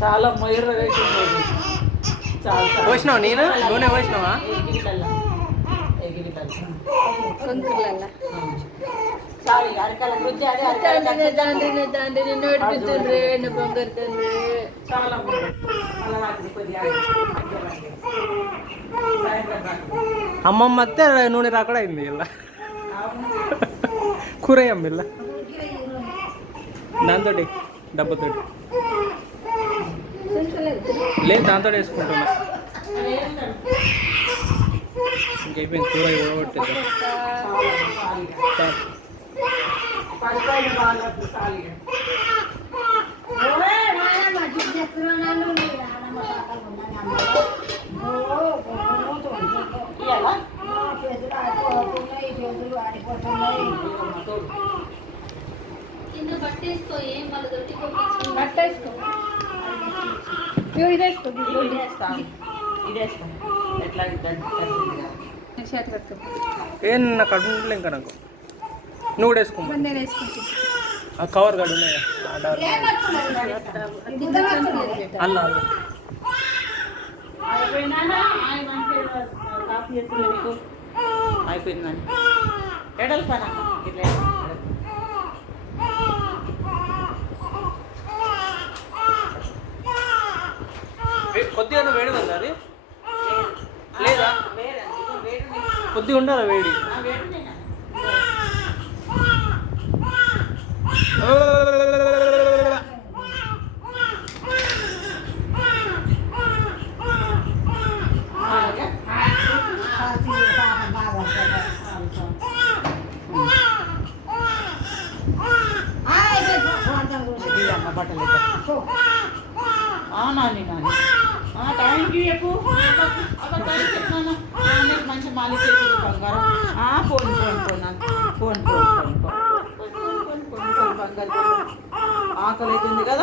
చాలా మొయ్యరగా అవుతుంది. చాలా పోసినావు నేను నూనె పోసినావా? చాలు అరకాల గుజ్జి అదే దాంట్లో నోడిపిస్తుండ్రే నా బంగారు తండ్రి. చాలా కొద్దిగా అమ్మమ్మ అత్తే నూనె రాకుండా అయింది ఇలా కూర అమ్మిల్ల దాంతో డబ్బతో లేదు దాంతో వేసుకుంటున్నా. ఇంకైపోయింది కూర ఇవ్వబట్టిద్దాం. ఏం నా కడుపు ఇంకా నాకు నువ్వు కూడా వేసుకో. ఆ కవర్ గడు ఉన్నాయా అల్లా అయిపోయిందని ఎడలు పని ఇట్లా కొద్దిగా వేడి ఉంది అది లేదా కొద్దిగా ఉండాలి వేడి. బట్టలు నాని నాని టైంకి చెప్పు చెప్తున్నాను మంచి మాలిక్ చేసి బంగారం ఫోన్ బంగారు ఆకలి అవుతుంది కదా.